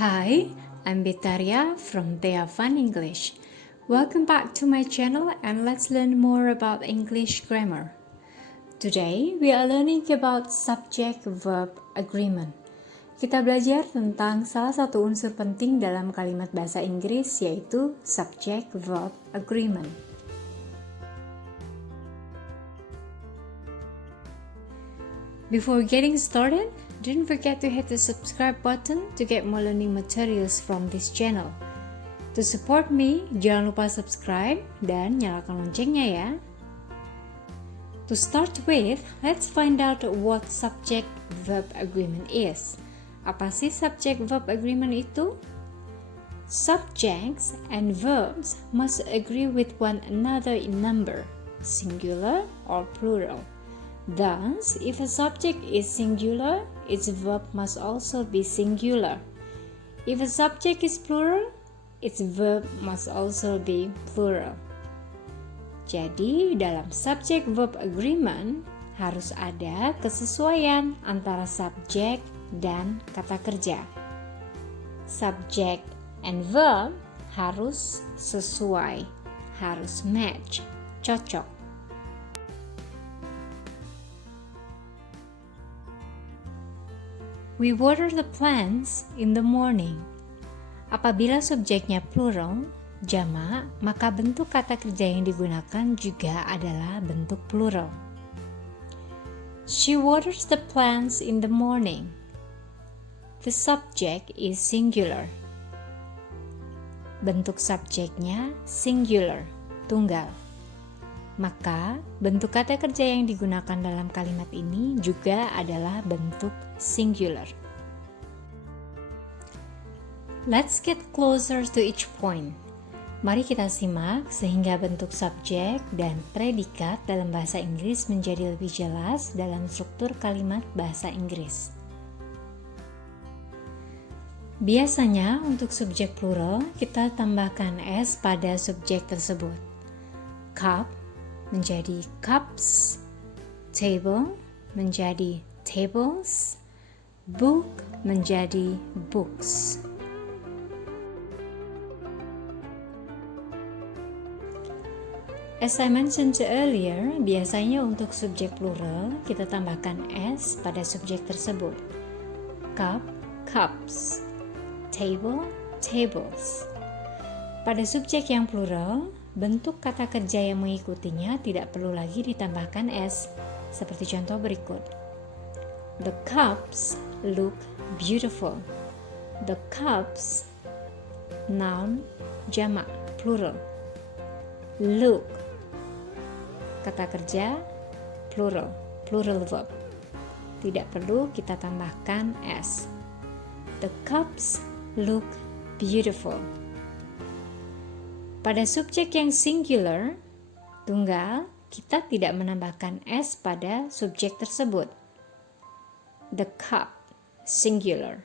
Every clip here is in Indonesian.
Hi, I'm Bitaria from Thea Fun English. Welcome back to my channel and let's learn more about English grammar. Today we are learning about subject-verb agreement. Kita belajar tentang salah satu unsur penting dalam kalimat bahasa Inggris yaitu subject-verb agreement. Before getting started, don't forget to hit the subscribe button to get more learning materials from this channel. To support me, jangan lupa subscribe dan nyalakan loncengnya ya. To start with, let's find out what subject-verb agreement is. Apa sih subject-verb agreement itu? Subjects and verbs must agree with one another in number, singular or plural. Thus, if a subject is singular, its verb must also be singular. If a subject is plural, its verb must also be plural. Jadi, dalam subject-verb agreement harus ada kesesuaian antara subjek dan kata kerja. Subject and verb harus sesuai, harus match, cocok. We water the plants in the morning. Apabila subjeknya plural, jamak, maka bentuk kata kerja yang digunakan juga adalah bentuk plural. She waters the plants in the morning. The subject is singular. Bentuk subjeknya singular, tunggal. Maka, bentuk kata kerja yang digunakan dalam kalimat ini juga adalah bentuk singular. Let's get closer to each point. Mari kita simak sehingga bentuk subjek dan predikat dalam bahasa Inggris menjadi lebih jelas dalam struktur kalimat bahasa Inggris. Biasanya untuk subjek plural kita tambahkan s pada subjek tersebut. Cup menjadi cups, table menjadi tables, book menjadi books. As I mentioned earlier, biasanya untuk subjek plural kita tambahkan s pada subjek tersebut. Cup, cups, table, tables. Pada subjek yang plural, bentuk kata kerja yang mengikutinya tidak perlu lagi ditambahkan s, seperti contoh berikut. The cups look beautiful. The cups, noun, jamak, plural. Look, kata kerja, plural, plural verb. Tidak perlu kita tambahkan s. The cups look beautiful. Pada subjek yang singular, tunggal, kita tidak menambahkan s pada subjek tersebut. The cup, singular.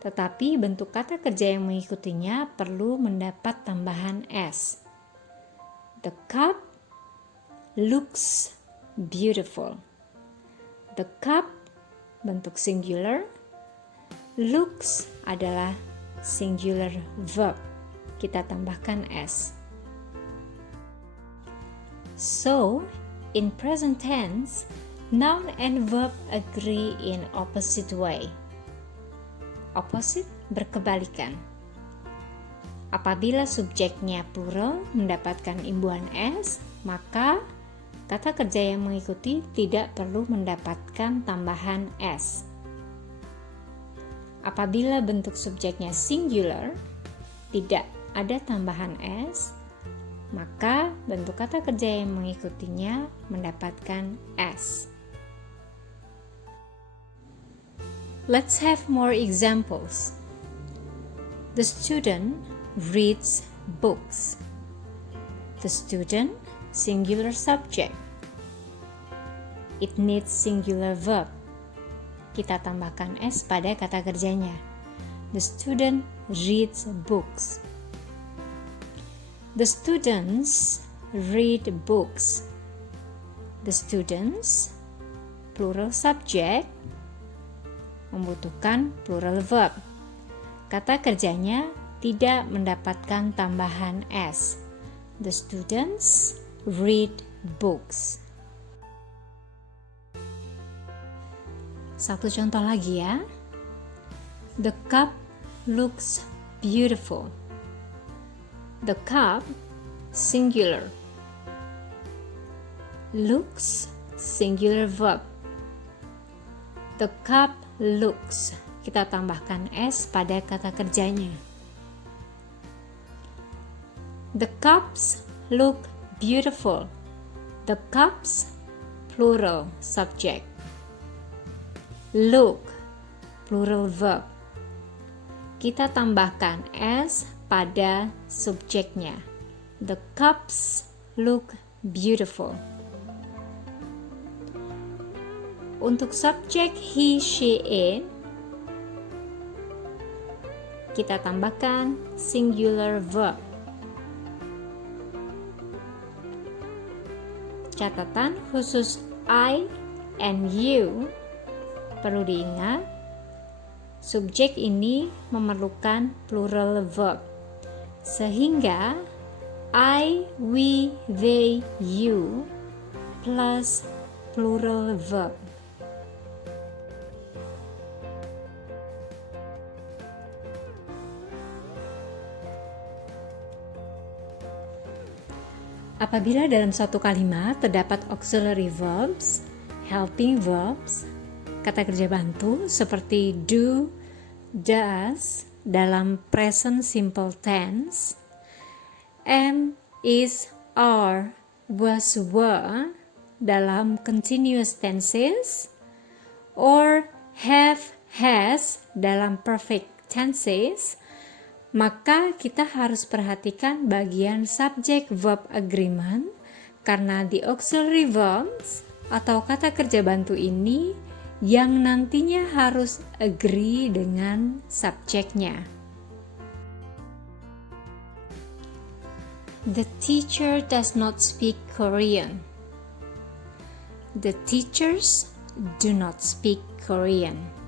Tetapi bentuk kata kerja yang mengikutinya perlu mendapat tambahan s. The cup looks beautiful. The cup, bentuk singular. Looks adalah singular verb. Kita tambahkan s. So, in present tense, noun and verb agree in opposite way. Opposite berkebalikan. Apabila subjeknya plural mendapatkan imbuhan s, maka kata kerja yang mengikuti tidak perlu mendapatkan tambahan s. Apabila bentuk subjeknya singular, tidak ada tambahan s, maka bentuk kata kerja yang mengikutinya mendapatkan s. Let's have more examples. The student reads books. The student, singular subject. It needs singular verb. Kita tambahkan s pada kata kerjanya. The student reads books. The students read books. The students, plural subject, membutuhkan plural verb. kata kerjanya tidak mendapatkan tambahan S. The students read books. Satu contoh lagi ya. The cup looks beautiful. The cup, singular. Looks, singular verb. The cup looks. Kita tambahkan S pada kata kerjanya. The cups look beautiful. The cups, plural, subject. Look, plural verb. Kita tambahkan S pada subjeknya. The cups look beautiful. Untuk subjek he, she, it, kita tambahkan singular verb. Catatan khusus I and you, perlu diingat, subjek ini memerlukan plural verb. Sehingga I, we, they, you plus plural verb. Apabila dalam suatu kalimat terdapat auxiliary verbs, helping verbs, kata kerja bantu seperti do, does dalam present simple tense, am, is, are, was, were dalam continuous tenses, or have, has dalam perfect tenses, maka kita harus perhatikan bagian subject verb agreement karena the auxiliary verbs atau kata kerja bantu ini yang nantinya harus agree dengan subjeknya. The teacher does not speak Korean. The teachers do not speak Korean.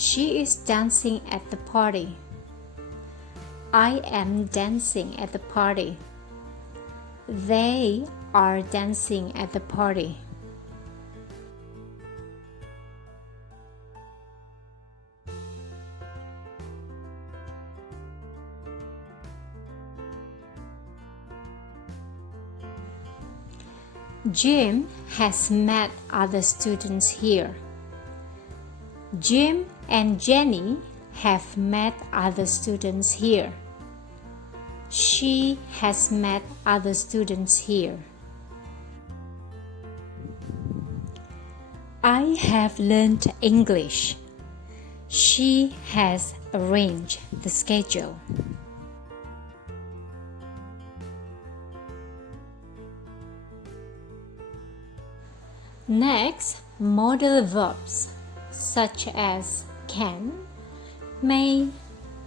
She is dancing at the party. I am dancing at the party. They are dancing at the party. Jim has met other students here. Jim and Jenny have met other students here. She has met other students here. I have learned English. She has arranged the schedule. Next, modal verbs such as can, may,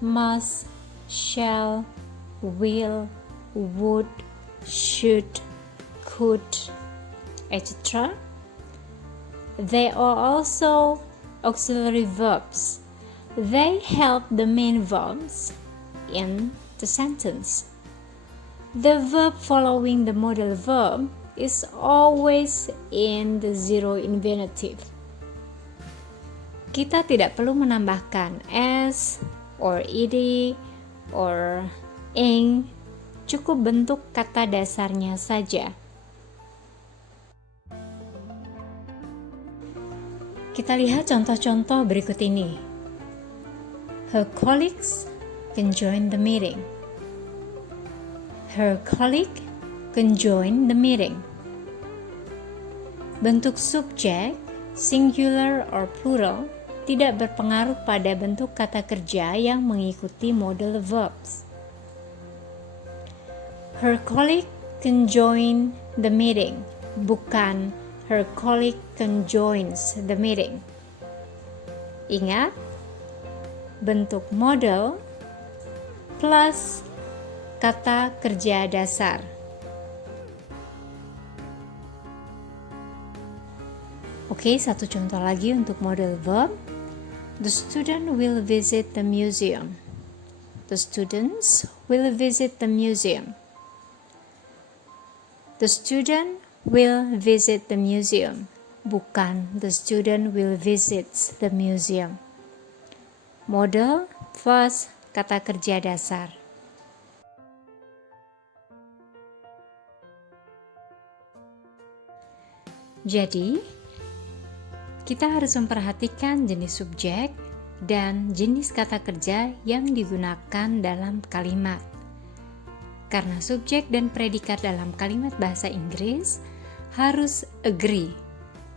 must, shall, will, would, should, could, etc. They are also auxiliary verbs. They help the main verbs in the sentence. The verb following the modal verb is always in the zero infinitive. Kita tidak perlu menambahkan s, or ed, or ing, cukup bentuk kata dasarnya saja. Kita lihat contoh-contoh berikut ini. Her colleagues can join the meeting. Her colleague can join the meeting. Bentuk subjek, singular or plural, tidak berpengaruh pada bentuk kata kerja yang mengikuti modal verbs. Her colleague can join the meeting, bukan her colleague can joins the meeting. Ingat, bentuk modal plus kata kerja dasar. Oke, satu contoh lagi untuk model verb. The student will visit the museum. The students will visit the museum. The student will visit the museum. Bukan the student will visit the museum. Model plus kata kerja dasar. Jadi, kita harus memperhatikan jenis subjek dan jenis kata kerja yang digunakan dalam kalimat. Karena subjek dan predikat dalam kalimat bahasa Inggris harus agree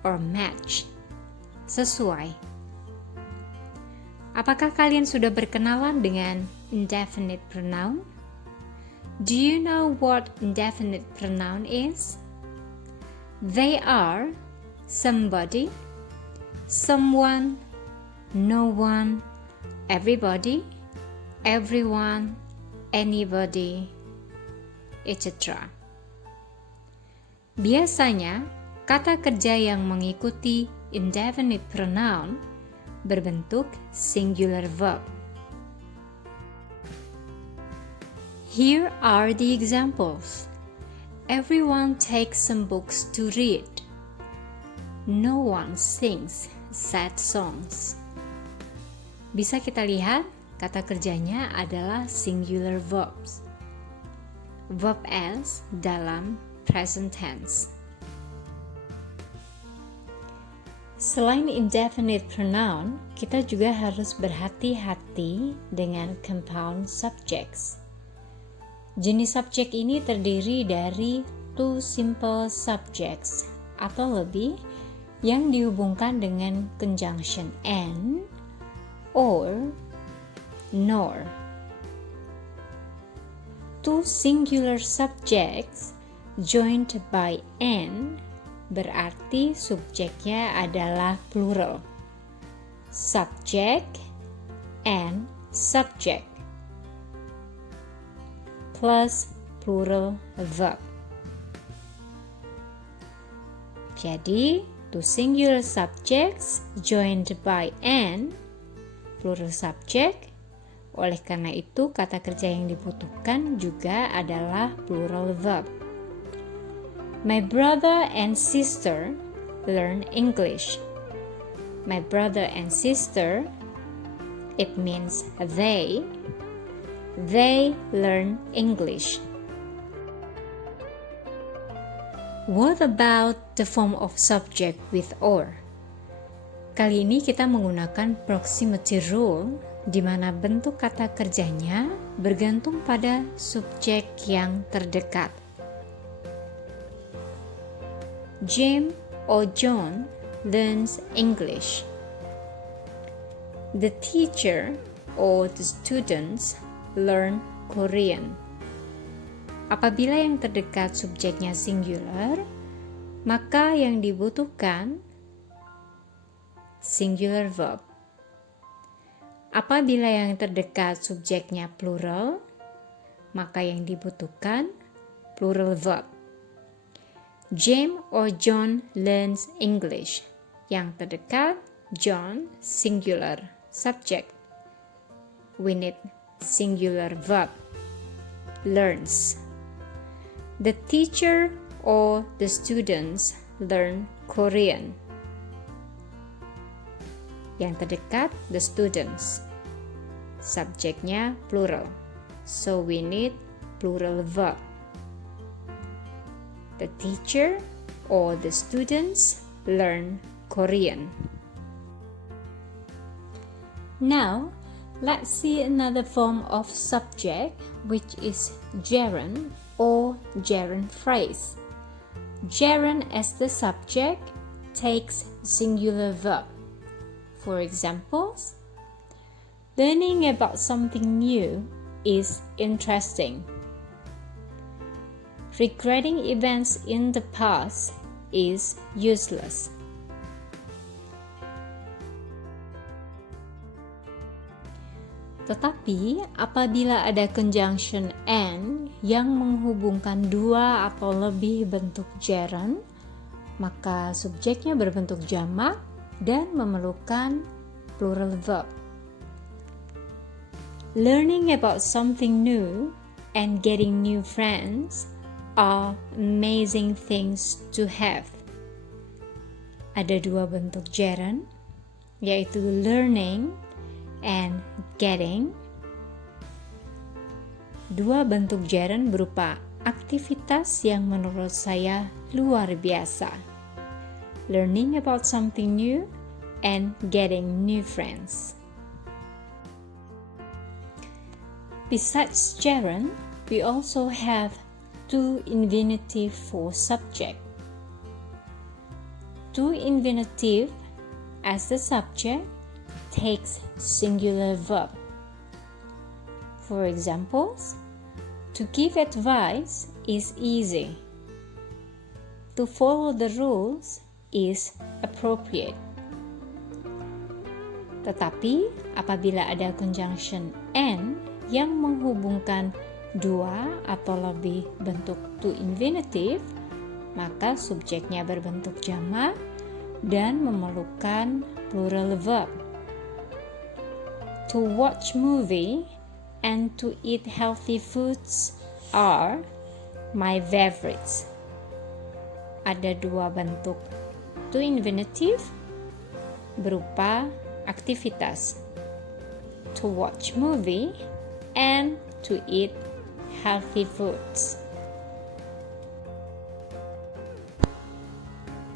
or match, sesuai. Apakah kalian sudah berkenalan dengan indefinite pronoun? Do you know what indefinite pronoun is? They are somebody, someone, no one, everybody, everyone, anybody, etc. Biasanya, kata kerja yang mengikuti indefinite pronoun berbentuk singular verb. Here are the examples. Everyone takes some books to read. No one sings sad songs. Bisa kita lihat, kata kerjanya adalah singular verbs. Verb as dalam present tense. Selain indefinite pronoun, kita juga harus berhati-hati dengan compound subjects. Jenis subjek ini terdiri dari two simple subjects atau lebih yang dihubungkan dengan conjunction and, or, nor. Two singular subjects joined by and berarti subjeknya adalah plural. Subject and subject plus plural verb. Jadi, two singular subjects joined by an, plural subject. Oleh karena itu, kata kerja yang dibutuhkan juga adalah plural verb. My brother and sister learn English. My brother and sister, it means they learn English. What about the form of subject with or? Kali ini kita menggunakan proximity rule, di mana bentuk kata kerjanya bergantung pada subjek yang terdekat. Jim or John learns English. The teacher or the students learn Korean. Apabila yang terdekat subjeknya singular, maka yang dibutuhkan singular verb. Apabila yang terdekat subjeknya plural, maka yang dibutuhkan plural verb. Jim or John learns English. Yang terdekat John, singular subject. We need singular verb, learns. The teacher or the students learn Korean. Yang terdekat the students, subjeknya plural, so we need plural verb. The teacher or the students learn Korean. Now, let's see another form of subject, which is gerund or gerund phrase. Gerund as the subject takes singular verb. For examples, learning about something new is interesting. Regretting events in the past is useless. Tetapi apabila ada conjunction and yang menghubungkan dua atau lebih bentuk gerund, maka subjeknya berbentuk jamak dan memerlukan plural verb. Learning about something new and getting new friends are amazing things to have. Ada dua bentuk gerund, yaitu learning and getting. Dua bentuk gerund berupa aktivitas yang menurut saya luar biasa. Learning about something new and getting new friends. Besides gerund, we also have to infinitive for subject. To infinitive as the subject takes singular verb. For examples, to give advice is easy. To follow the rules is appropriate. Tetapi apabila ada conjunction and yang menghubungkan dua atau lebih bentuk to infinitive, maka subjeknya berbentuk jamak dan memerlukan plural verb. To watch movie and to eat healthy foods are my favorites. Ada dua bentuk to infinitive berupa aktivitas. To watch movie and to eat healthy foods.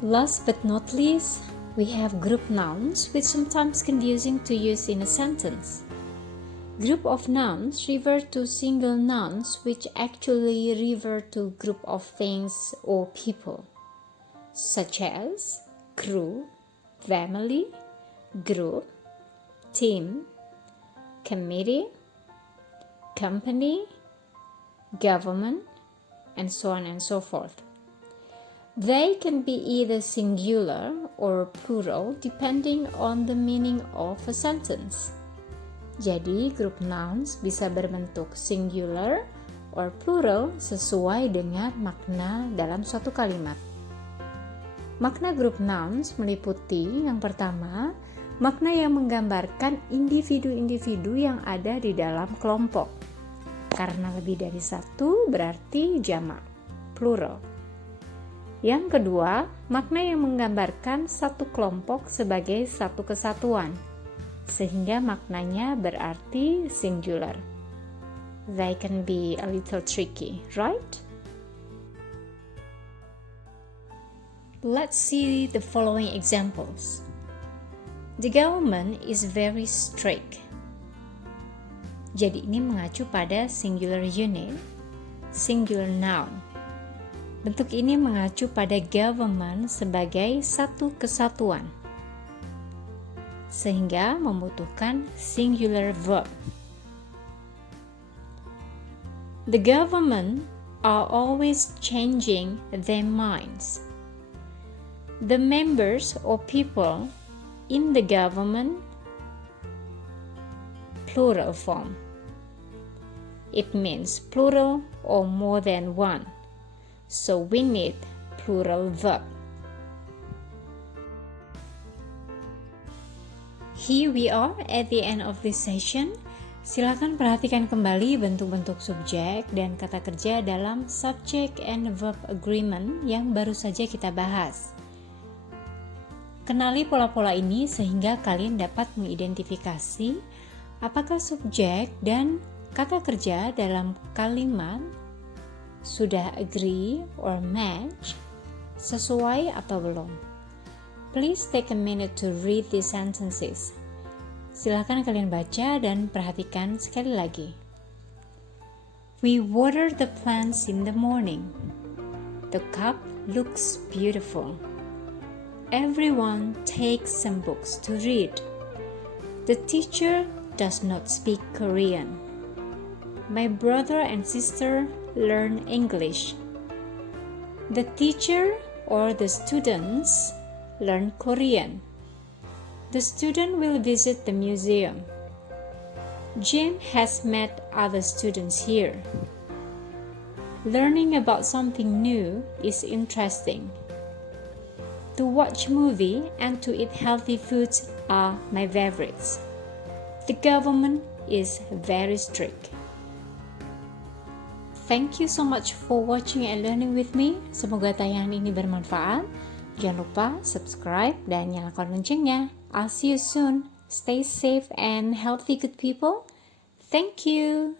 Last but not least, we have group nouns, which sometimes confusing to use in a sentence. Group of nouns refer to single nouns which actually refer to group of things or people, such as crew, family, group, team, committee, company, government, and so on and so forth. They can be either singular or plural depending on the meaning of a sentence. Jadi, group nouns bisa berbentuk singular or plural sesuai dengan makna dalam suatu kalimat. Makna group nouns meliputi yang pertama, makna yang menggambarkan individu-individu yang ada di dalam kelompok. Karena lebih dari satu berarti jamak, plural. Yang kedua, makna yang menggambarkan satu kelompok sebagai satu kesatuan, sehingga maknanya berarti singular. They can be a little tricky, right? Let's see the following examples. The government is very strict. Jadi ini mengacu pada singular unit, singular noun. Bentuk ini mengacu pada government sebagai satu kesatuan, sehingga membutuhkan singular verb. The government are always changing their minds. The members or people in the government, plural form. It means plural or more than one. So we need plural verb. Here we are at the end of this session. Silakan perhatikan kembali bentuk-bentuk subjek dan kata kerja dalam subject and verb agreement yang baru saja kita bahas. Kenali pola-pola ini sehingga kalian dapat mengidentifikasi apakah subjek dan kata kerja dalam kalimat sudah agree or match, sesuai atau belum. Please take a minute to read these sentences. Silakan kalian baca dan perhatikan sekali lagi. We water the plants in the morning. The cup looks beautiful. Everyone takes some books to read. The teacher does not speak Korean. My brother and sister learn English. The teacher or the students learn Korean. The student will visit the museum. Jim has met other students here. Learning about something new is interesting. To watch movie and to eat healthy foods are my favorites. The government is very strict. Thank you so much for watching and learning with me. Semoga tayangan ini bermanfaat. Jangan lupa subscribe dan nyalakan loncengnya. I'll see you soon. Stay safe and healthy, good people. Thank you.